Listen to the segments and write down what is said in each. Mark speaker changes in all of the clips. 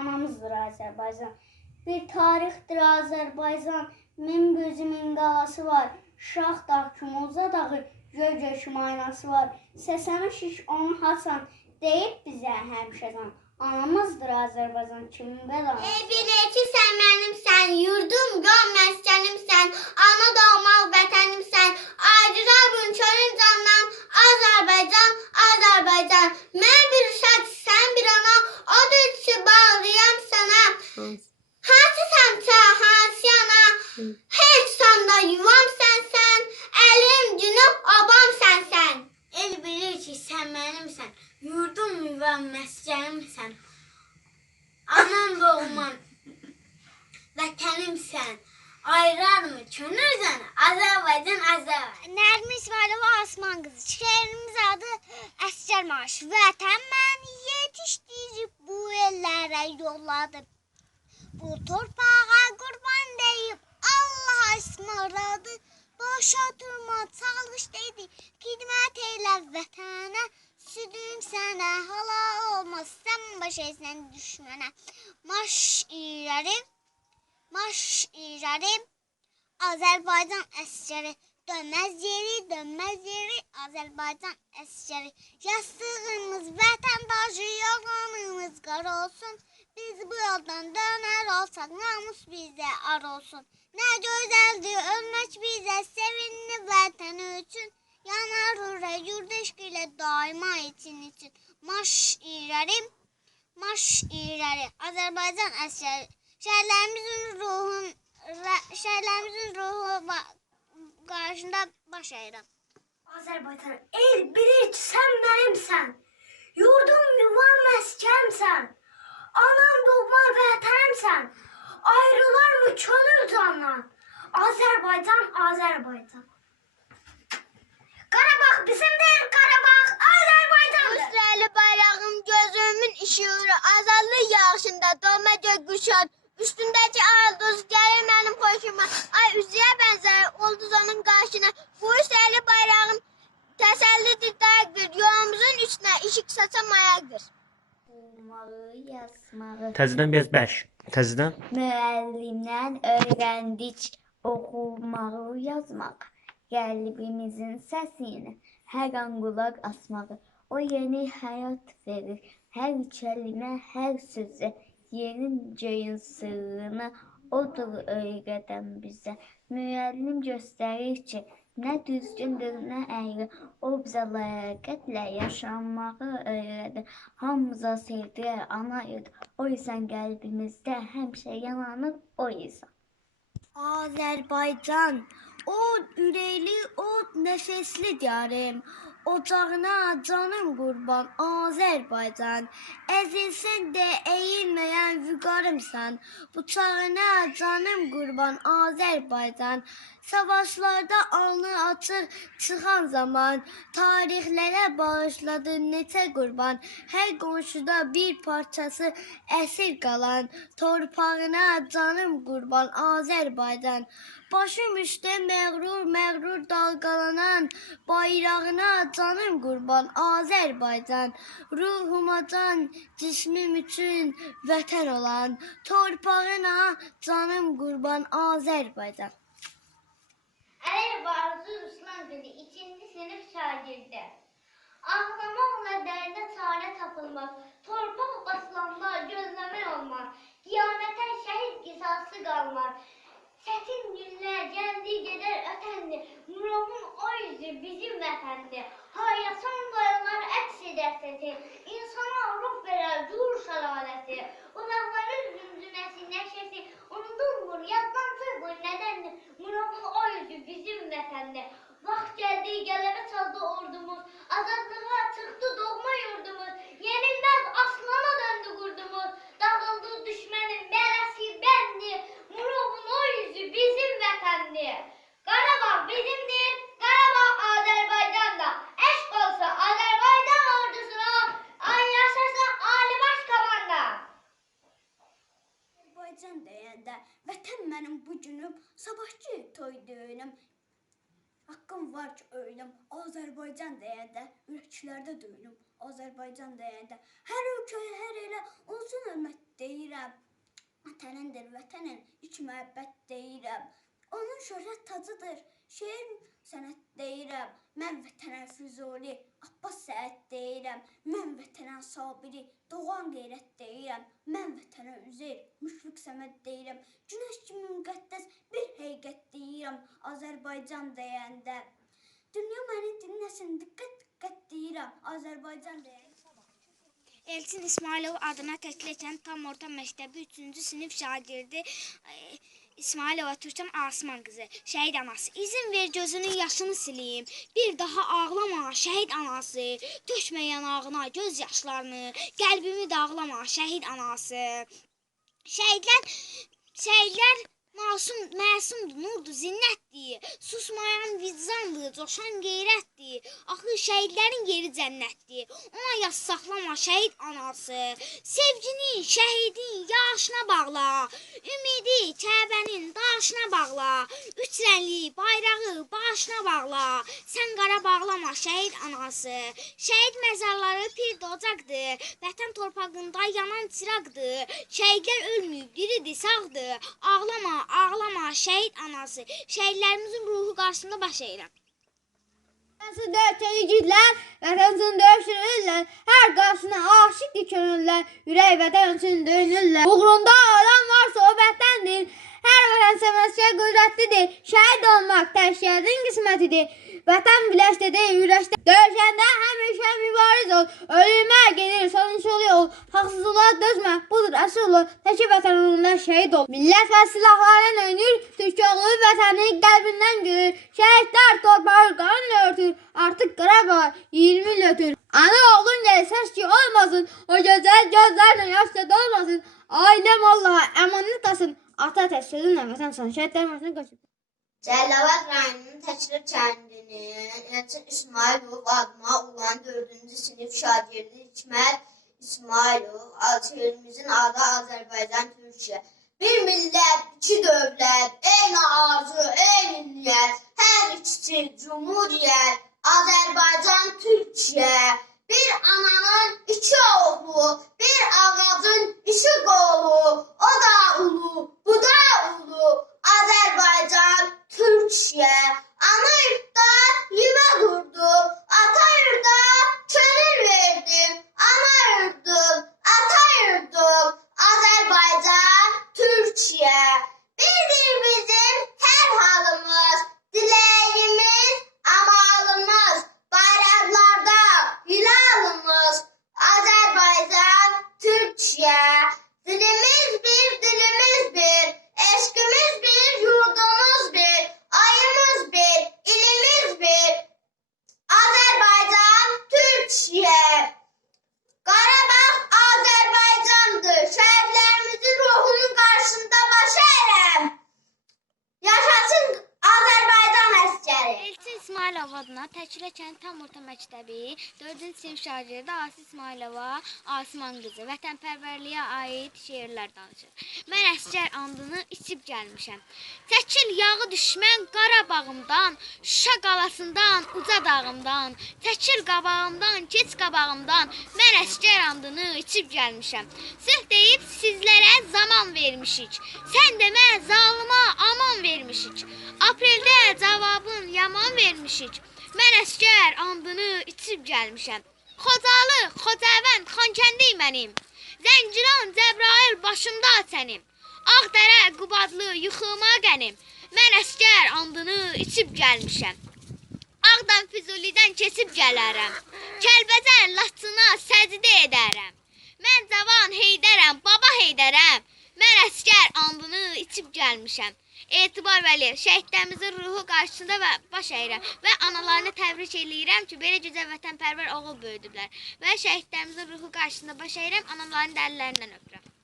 Speaker 1: anamızdır Azərbaycan. Bir tarixdir Azərbaycan, min gözü min qalası var. Şax dağ, Kumuza dağı, göy göküm aynası var. Səsəmi şiş onu Hasan, deyib bizə həmişədən. Anamızdır Azərbaycan, kimin bəlanı?
Speaker 2: Ey bilirki sən mənimsən, yurdum, qan məskənimsən, ana doğmaq vətənimsən, acizar bun çölün candan, Azərbaycan, Azərbaycan. Mən bir uşaq, bağlayan bir ana, o da bağlayan sana. Hansı sanca, hansı yana, her sanda yuvam sen sen, elim cünüp obam sen sen. Azərbaycan
Speaker 3: əsgəri dönməz yeri, dönməz yeri Azərbaycan əsgəri. Yastığımız vətəndaşı yalanımız qar olsun. Biz bu yoldan dönər olsaq namus bizə ar olsun. Nə gözəldir ölmək bizə sevinli vətən üçün. Yanar ürə yurd eşq ilə daima için için. Marş irəli, marş irəli. Azərbaycan əsgəri. Şəhərlərimizin ruhun Ra- şəhərlərimizin ruhu qarşında baş əyirəm.
Speaker 1: Azərbaycan el bilir ki sən mənimsən. Yurdum yuvam məskənsən. Anam doğma vətənsən. Ayrılar mı könül candan? Azərbaycan, Azərbaycan. Qarabağ bizimdir, Qarabağ Azərbaycandır.
Speaker 2: Rüsrəli bayrağım gözümün işığı azallı yağışında doğma gökkuşan Üstündəki aldız gəlir mənim xoşuma Ay üzüyə bənzər ulduz onun qarşına Bu rüsrəli bayrağım təsəllidir dəqiqdir Yolumuzun üstünə işıq saçan mayaqdır
Speaker 1: Okumağı, yazmağı
Speaker 4: Təzədən biraz bəş. Təzədən.
Speaker 1: müəllimdən öyrəndik oxumağı, yazmaq. Qəlbimizin səsini hər an qulaq asmağı. O yeni həyat verir. Hər kəlmə, hər sözə, yerin göyün sırrını odur öyrədən bizə. Müəllim göstərir ki, nə düzgündür, nə əyri. O bizə ləyaqətlə yaşamağı öyrədir. Hamımıza sevdirər ana yurd. O yüzden qəlbimizdə həmişə yananır o insan.
Speaker 2: Azərbaycan o ürəkli, o nəfəsli diyarım. Ocağına canım qurban Azərbaycan. Əzilsən də əyilməyən vüqarımsan. Bıçağına canım qurban Azərbaycan. Savaşlarda alnı açıq çıxan zaman tarixlərə bağışladı neçə qurban. Hər qonşuda bir parçası əsir qalan torpağına canım qurban Azərbaycan. Başım üstte mağrur mağrur dalgalanan bayrağına canım kurban Azerbaycan. Ruhuma can, cismim üçün vətən olan torpağına canım kurban Azerbaycan. Ərəb Arzu Ruslan Gülü 2. sinif şagirdi. Ağlamaqla dərdə çarə tapılmaz. Torpaq basılmaz. Ötəndi. Murovun o yüzü bizim vətəndi. Hayasan qayalar əks edər səsi. İnsana ruh verər dur şəlaləsi. Ulaqların zümzüməsi nəşəsi. Unudulmur, yaddan çıxmır nədəndir. Murovun o yüzü bizim vətəndi. Vaxt gəldi, qələbə çaldı ordumuz. Azadlığa çıxdı doğma yurdumuz. Yenilməz aslana döndü qurdumuz. Dağıldı düşmənin bərəsi bəndi. Murovun o yüzü bizim vətəndi. Qarabağ bizimdir, Qarabağ Azərbaycanda. Eşq olsa Azərbaycan ordusuna, ay yaşasın Ali Baş Komanda.
Speaker 5: Azərbaycan deyəndə vətən mənim bu günüm, sabahçı toy düyünüm. Haqqım var ki ölüm, Azərbaycan deyəndə ürəklərdə döyünüm. Azərbaycan deyəndə hər ölkəyə, hər elə olsun hörmət deyirəm. tənindir vətənin, iç məhəbbət deyirəm. Onun şöhrət tacıdır, şeir sənət deyirəm. Mən vətənə Füzuli, Abbas Səəd deyirəm. Mən vətənə Sabiri, Doğan qeyrət deyirəm. Mən vətənə Üzeyr, Müşfiq Səməd deyirəm. Günəş kimi müqəddəs bir həqiqət deyirəm Azərbaycan deyəndə. Dünya məni dinləsin, diqqət diqqət deyirəm Azərbaycan deyəndə.
Speaker 2: Elçin İsmailov adına təklif edən tam orta məktəbi 3-cü sinif şagirdi e, İsmailova Türkan Asman qızı, şəhid anası. İzin ver gözünün yaşını sileyim. Bir daha ağlama şəhid anası. Tökmə yanağına göz yaşlarını. Qəlbimi dağlama şəhid anası. Şəhidlər şəhidlər masum, məsumdur, nurdur, zinnətdir. Susmayan vicdandır, coşan qeyrətdir. Axı şəhidlərin yeri cənnətdir. Ona yas saxlama şəhid anası. Sevgini şəhidin yaşına bağla. Ümidi Kəbənin daşına bağla. Üç rəngli bayrağı başına bağla. Sən qara bağlama şəhid anası. Şəhid məzarları pir docaqdır. Vətən torpağında yanan çıraqdır. Şəhidlər ölməyib, diridir, sağdır. Ağlama, ağlama şəhid anası. Şəhidlərimizin ruhu qarşısında baş əyirəm.
Speaker 6: Vətənsin döyüşən igidlər, vətənsin döyüşürlər, hər qarşısına aşiq könülllər, ürək vətən üçün döyünürlər. Uğrunda olan varsa o vətəndir, her vatan sevmezse gudretlidir. Şahit olmak taşların kısmetidir. Vatan bilaç dedi, yüreşte dövüşende hemşe mübariz ol. Ölüme gelir, sonuç oluyor. Haksızlığa dözme, budur asıl ol. Teşi vatan uğrunda şehit ol. Millet ve silahların önür, Türk oğlu vatanı kalbinden görür. Şehitler torpağı kanla örtür, artık Karabağ 20 lötür. Ana oğlun ses ki olmasın, o güzel gözlerle yaşta dolmasın. Ailem Allah'a emanet olsun ata təsdiqinlə vətən sana şəhidlərin başına qoşur.
Speaker 3: Cəlilabad rayonunun Təkrir kəndinin Elçin İsmailov adına olan 4-cü sinif şagirdi Hikmət İsmailov, şeirimizin adı Azərbaycan Türkiyə. Bir millət, iki dövlət, eyni arzu, eyni niyyət, hər ikisi cumhuriyyət, Azərbaycan Türkiyə. Bir ananın iki oğlu, bir ağacın iki qolu, o da ulu, bu da ulu, Azərbaycan Türkiyə. Ana yurtda yuva qurdum, ata yurda könül verdim. Ana yurdum, ata yurdum, Azərbaycan Türkiyə. Türkçe dilimiz bir
Speaker 2: Təkirə kənd tam orta məktəbi 4-cü sinif şagirdi Asi İsmailova Asman qızı vətənpərvərliyə aid şeirlər danışır. Mən əsgər andını içib gəlmişəm. Təkil yağı düşmən Qarabağımdan, Şuşa qalasından, uca dağımdan, təkil qabağımdan, keç qabağımdan mən əsgər andını içib gəlmişəm. Sırf deyib sizlərə zaman vermişik. Sən demə zalıma aman vermişik. Apreldə cavabın yaman vermişik. Mən əskər andını içib gəlmişəm. Xocalı, Xocavənd, Xankəndi mənim. Zəngilan, Cəbrayıl başımda sənim. Ağdərə, Qubadlı, yıxılma qənim. Mən əskər andını içib gəlmişəm. Ağdam Füzulidən keçib gələrəm. Kəlbəcər Laçına səcdə edərəm. Mən cavan Heydərəm, baba Heydərəm. Mən əskər andını içib gəlmişəm. Etibar Vəliyev, şəhidlərimizin ruhu qarşısında və baş əyirəm və analarını təbrik eləyirəm ki, belə gözəl vətənpərvər oğul böyüdüblər. Və şəhidlərimizin ruhu qarşısında baş əyirəm, analarını da əllərindən öpürəm.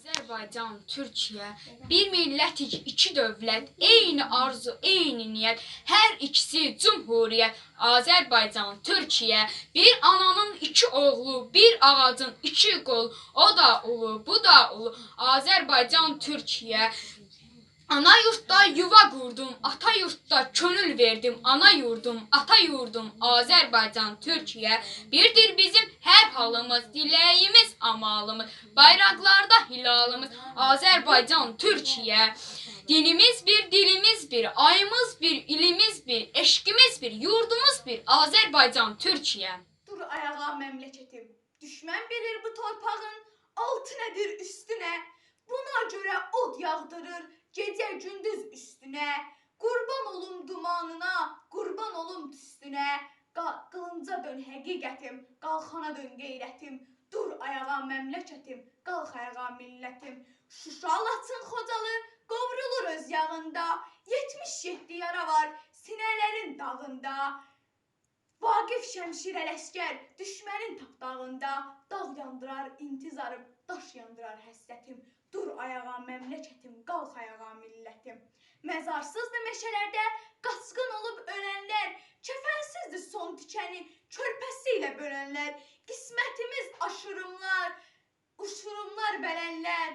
Speaker 7: Azərbaycan, Türkiyə, bir millətik, iki dövlət, eyni arzu, eyni niyyət, hər ikisi cümhuriyyət. Azərbaycan, Türkiyə, bir ananın iki oğlu, bir ağacın iki qol, o da ulu, bu da ulu. Azərbaycan, Türkiyə, Ana yurtda yuva qurdum, ata yurtda könül verdim. Ana yurdum, ata yurdum, Azərbaycan, Türkiyə. Birdir bizim hər halımız, diləyimiz, amalımız. Bayraqlarda hilalımız, Azərbaycan, Türkiyə. Dinimiz bir, dilimiz bir, ayımız bir, ilimiz bir, eşkimiz bir, yurdumuz bir, Azərbaycan, Türkiyə.
Speaker 8: Dur ayağa memleketim. Düşmən bilir bu torpağın altı nedir üstüne. Buna göre od yağdırır gece gündüz üstüne. Kurban olum dumanına, kurban olum tüstüne. Qa- Qılınca dön həqiqətim, qalxana dön qeyrətim. Dur ayağa məmləkətim, qalx ayağa millətim. Şuşa Laçın Xocalı qovrulur öz yağında. 77 yara var sinələrin dağında. Vaqif Şəmşir Ələsgər düşmənin tapdağında dağ yandırar intizarım, daş yandırar həsrətim. Dur ayağa məmləkətim, qalx ayağa millətim. Məzarsızdır meşələrdə qaçqın olub ölənlər, kəfənsizdir son tikəni, körpəsi ilə bölənlər. Qismətimiz aşırımlar, uçurumlar bələnlər.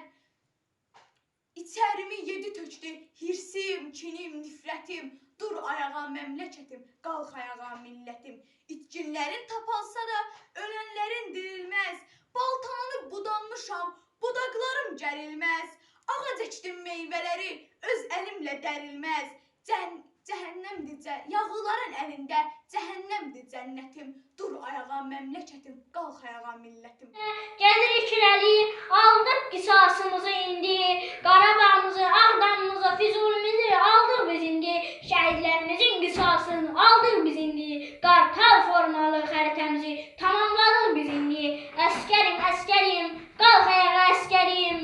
Speaker 8: İçərimi yedi tökdü, hirsim, kinim, nifrətim. Dur ayağa məmləkətim, qalx ayağa millətim. İtkinlərin tapalsa da ölənlərin dirilməz. Baltanı budanmışam, budaqlarım gərilməz. Ağac əkdim meyvələri öz əlimlə dərilməz. Cən cəhənnəmdir cə yağıların əlində, cəhənnəmdir cənnətim. Dur ayağa məmləkətim, qalx ayağa millətim.
Speaker 3: Gəlirik irəli, aldıq qisasımızı indi. Qarabağımızı, Ağdamımızı, Füzulimizi aldıq biz indi. Şəhidlərimizin qisasını aldıq biz indi. Qartal formalı xəritəmizi tamamladıq biz indi. Əskərim, əskərim, qalx ayağa əskərim.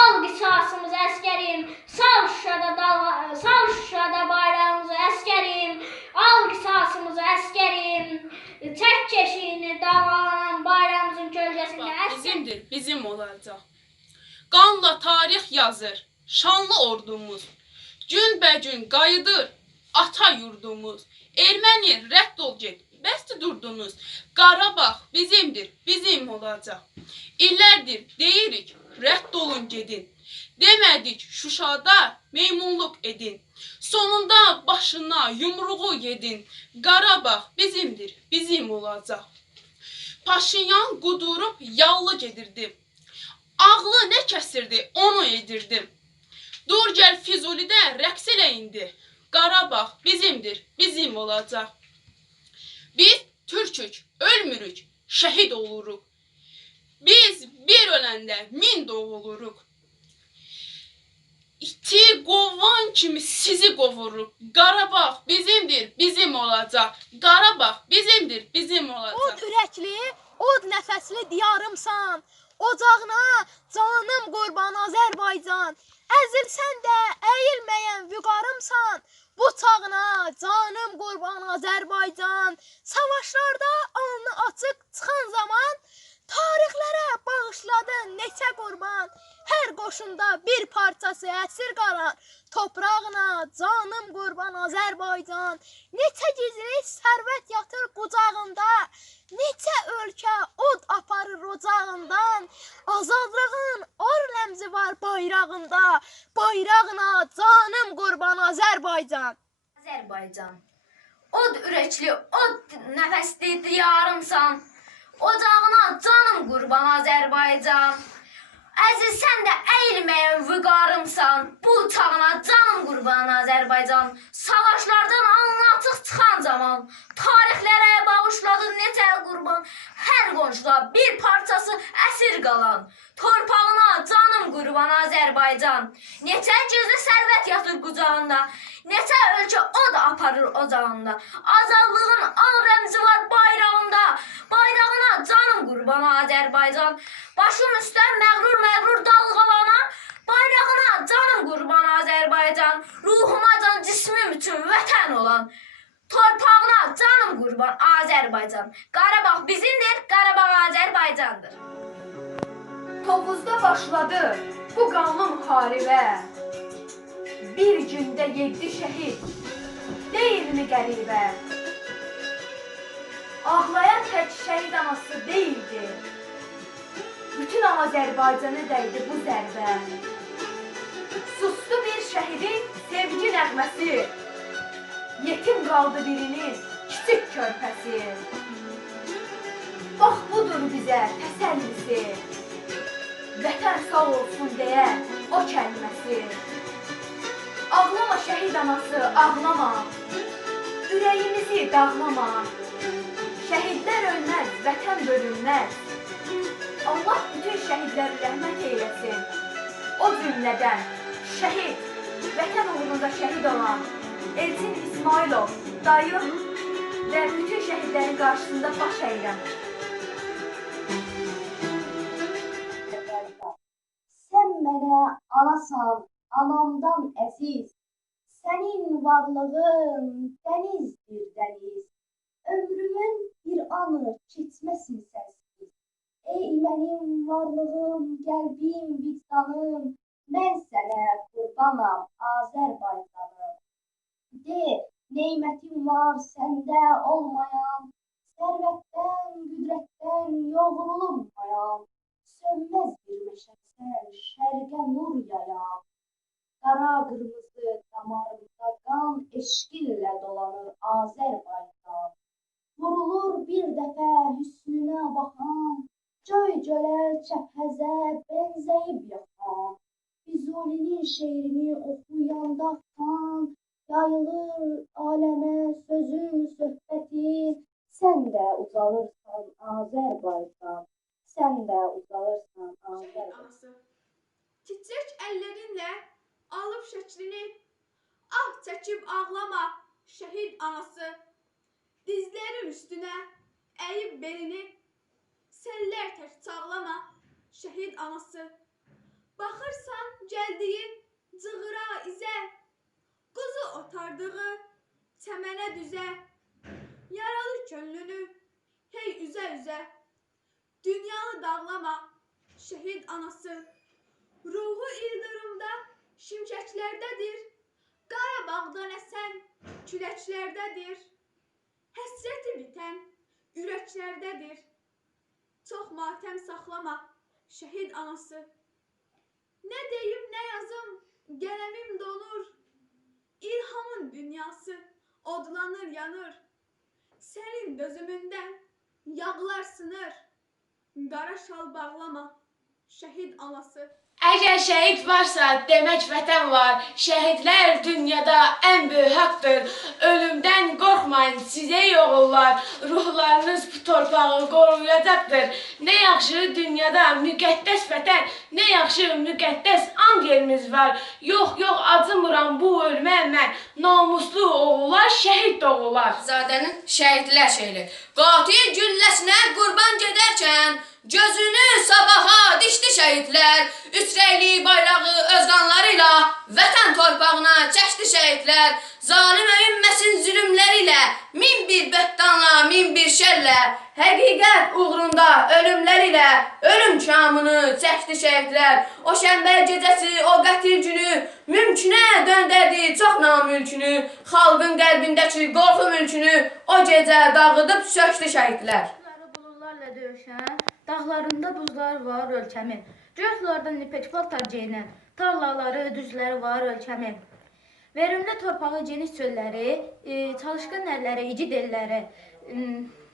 Speaker 3: Al qisasımızı əskərim. Sal Şuşada dal, sal Şuşada bayrağımızı əskərim. Al qisasımızı əskərim. Çək keşiyini dalğalanan bayrağımızın kölgəsində əskərim.
Speaker 9: bizimdir, bizim olacaq. Qanla tarix yazır şanlı ordumuz. Günbəgün qayıdır ata yurdumuz. Erməni rədd ol get. Bəsdir durdunuz. Qarabağ bizimdir, bizim olacaq. İllərdir deyirik, rədd olun gedin. Demədik Şuşada meymunluq edin. Sonunda başına yumruğu yedin. Qarabağ bizimdir, bizim olacaq. Paşinyan qudurup yallı gedirdi. Ağlı nə kəsirdi, onu edirdim. Dur gəl Füzulidə rəqs elə indi. Qarabağ bizimdir, bizim olacaq. Biz türkük, ölmürük, şəhid oluruq. Biz bir öləndə min doğuluruq. İti qovan kimi sizi qovuruq. Qarabağ bizimdir, bizim olacaq. Qarabağ bizimdir, bizim olacaq.
Speaker 10: Od ürəkli, od nəfəsli diyarımsan. Ocağına canım qurban Azərbaycan. Əzilsən də əyilməyən vüqarımsan. Bu çağına canım qurban Azərbaycan. Savaşlarda alnı açıq çıxan zaman tarixlərə bağışladın neçə qurban. Hər qoşunda bir parçası əsir qalan. Toprağına canım qurban Azərbaycan. Neçə gizli sərvət yatır qucağında. Neçə ölkə od aparır ocağından. Azadlığın ar ləmzi var bayrağında. Bayrağına canım qurban Azərbaycan.
Speaker 11: Azərbaycan. Od ürəkli, od nəfəsli diyarımsan. Ocağına canım kurban Azerbaycan. Azərbaycan. Əzilsən də əyilməyən vüqarımsan. Bu çağına canım qurban Azərbaycan. Savaşlardan anlatıq çıxan zaman tarixlərə bağışladın neçə qurban. Hər qonşuda bir parçası əsir qalan. Torpağına canım qurban Azərbaycan. Neçə gizli sərvət yatır qucağında. Neçə ölkə o da aparır ocağında. Azadlığın al rəmzi var bayrağında. Bayrağına canım qurban Azərbaycan. Başım üstə məğrur məğrur dalğalanan bayrağına canım qurban Azərbaycan. Ruhuma can cismim üçün vətən olan torpağına canım qurban Azərbaycan. Qarabağ bizimdir, Qarabağ Azərbaycandır.
Speaker 8: Tovuzda başladı bu qanlı müharibə. Bir gündə yeddi şəhid, deyilmi qəribə? Ağlayan tək şəhid anası deyildi. Bütün Azərbaycanı dəydi bu zərbə. Sustu bir şəhidin sevgi nəğməsi. Yetim qaldı birinin kiçik körpəsi. Bax budur bizə təsəllisi. Vətən sağ olsun deyə o kəlməsi. Ağlama şəhid anası, ağlama. Ürəyimizi dağlama. Şəhidlər ölməz, vətən bölünməz. Allah bütün şəhidləri rəhmət eyləsin. O cümlədən şəhid, vətən uğrunda şəhid olan Elçin İsmailov, dayı və bütün şəhidlərin qarşısında baş əyirəm.
Speaker 12: Sən mənə anasan, anamdan əziz. Sənin varlığın dənizdir dəniz. Ömrümün bir anı keçməsin sənsiz. Ey mənim varlığım, qəlbim, vicdanım, mən sənə qurbanam, Azərbaycanım. De, neymətim var səndə olmayan, sərvətdən, qüdrətdən yoğrulunmayan. Sönməz bir meşəsən, şərqə nur yayan. Qara qırmızı damarımda qan eşqinlə çəpəzə bənzəyib yaxan. Füzulinin şeirini oxuyanda xan, yayılır aləmə sözün söhbəti. Sən də uzalırsan Azərbaycan. Sən də uzalırsan Azərbaycan.
Speaker 8: Anası. Titrək əllərinlə alıb şəklini, ah çəkib ağlama, şəhid anası. Dizlərin üstünə əyib belini, sellər tək çağlama, şəhid anası. Baxırsan gəldiyin cığıra izə, quzu otardığı çəmənə düzə. Yaralı könlünü hey üzə üzə. Dünyanı dağlama, şəhid anası. Ruhu ildırımda, şimşəklərdədir. Qarabağdan əsən küləklərdədir. Həsrəti bitən ürəklərdədir. Çox matəm saxlama, şəhid anası. Nə deyim, nə yazım, qələmim donur. İlhamın dünyası odlanır, yanır. Sənin dözümündən yağlar sınır. Qara şal bağlama, şəhid anası.
Speaker 13: Əgər şəhid varsa, demək vətən var. Şəhidlər dünyada ən böyük haqqdır. Ölümdən qorxmayın, sizə oğullar. Ruhlarınız bu torpağı qoruyacaqdır. Nə yaxşı dünyada müqəddəs vətən, nə yaxşı müqəddəs an yerimiz var. Yox, yox, acımıram bu ölmə mən. Namuslu oğullar şəhid doğular.
Speaker 14: Zadənin şəhidlər şeiri. Qatil gülləsinə qurban gedərkən gözünü Üç rəngli bayrağı öz qanları ilə vətən torpağına çəkdi şəhidlər. Zalim öyünməsin zülmləri ilə min bir böhtanla, min bir şərlə. Həqiqət uğrunda ölümlər ilə ölüm kamını çəkdi şəhidlər. O şənbə gecəsi, o qətil günü mümkünə döndərdi çox namülkünü. Xalqın qəlbindəki qorxu mülkünü o gecə dağıdıb sökdü şəhidlər.
Speaker 12: Dağları buludlarla döyüşən, dağlarında buzlar var ölkəmin. Göqlərdən ipək paltar geyinən, tarlaları, düzləri var ölkəmin. Verimli torpağı geniş çölləri, e, çalışqan əlləri, igid elləri,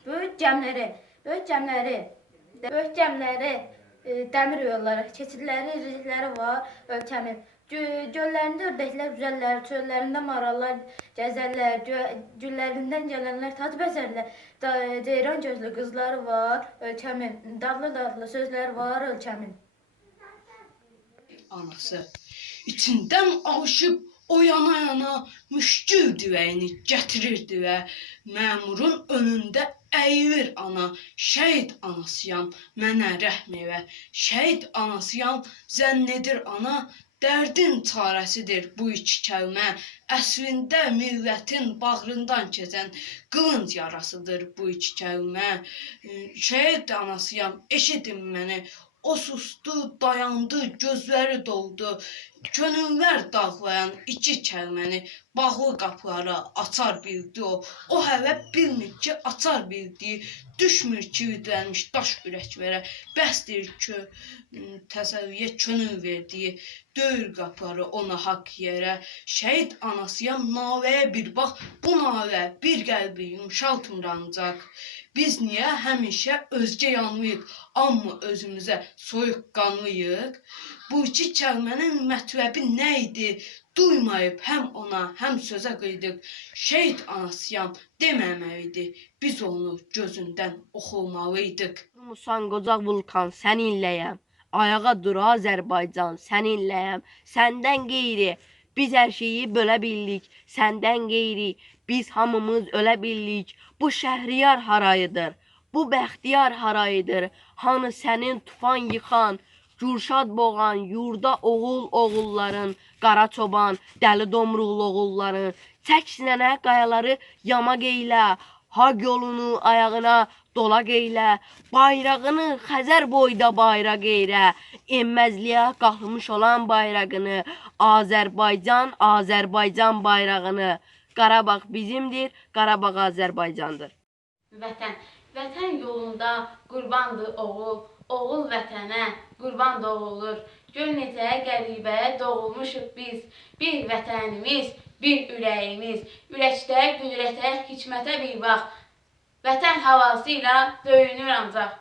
Speaker 12: böyük gəmləri, böyük gəmləri, böyük gəmləri, e, dəmir yolları, keçidləri, rizikləri var ölkəmin. Gö- Göllərində ördəklər üzərlər, çöllərində marallar gəzərlər, güllərindən gələnlər tac bəzərlər. Ceyran gözlü qızları var ölkəmin, dadlı-dadlı sözləri var ölkəmin.
Speaker 13: Anası. İçindən alışıb o yana yana müşkül düvəyini gətirirdi və məmurun önündə əyilir ana. Şəhid anasıyam, mənə rəhm elə. Şəhid anasıyam, zənn edir ana. Dərdin çarəsidir bu iki kəlmə. Əslində millətin bağrından keçən qılınc yarasıdır bu iki kəlmə. Şəhid anasıyam, eşidin məni. O sustu, dayandı, gözləri doldu. Könüllər dağlayan iki kəlməni bağlı qapılara açar bildi o. O hələ bilmir ki, açar bildi. Düşmür ki, üdlənmiş daş ürəklərə. Bəsdir ki, m, təsəvvüyə könül verdiyi döyür qapıları ona haqq yerə. Şəhid anasıyam navəyə bir bax, bu navə bir qəlbi yumşaltmır ancaq. Biz niyə həmişə özgə yanlıyıq, amma özümüzə soyuqqanlıyıq? Bu iki kəlmənin mətləbi nə idi? Duymayıb həm ona, həm sözə qıydıq. Şəhid anasıyam deməməliydi. Biz onu gözündən oxumalıydıq.
Speaker 15: Musan qocaq vulkan səninləyəm. Ayağa dur Azərbaycan səninləyəm. Səndən qeyri biz hər şeyi bölə bildik. Səndən qeyri biz hamımız ölə bildik. Bu Şəhriyar harayıdır. Bu Bəxtiyar harayıdır. Hanı sənin tufan yıxan, Gürşad boğan, yurda oğul oğulların, qara çoban, dəli domruqlu oğulların, çək sinənə qayaları yamaq eylə, haq yolunu ayağına dolaq eylə, bayrağını Xəzər boyda bayraq eylə, enməzliyə qalxmış olan bayrağını, Azərbaycan, Azərbaycan bayrağını. Qarabağ bizimdir, Qarabağ Azərbaycandır.
Speaker 9: Vətən, vətən yolunda qurbandır oğul, oğul vətənə qurban doğulur. Gör necə qəribə doğulmuşuq biz, bir vətənimiz, bir ürəyimiz. Ürəkdə qüdrətə, hikmətə bir bax. Vətən havası ilə döyünür ancaq.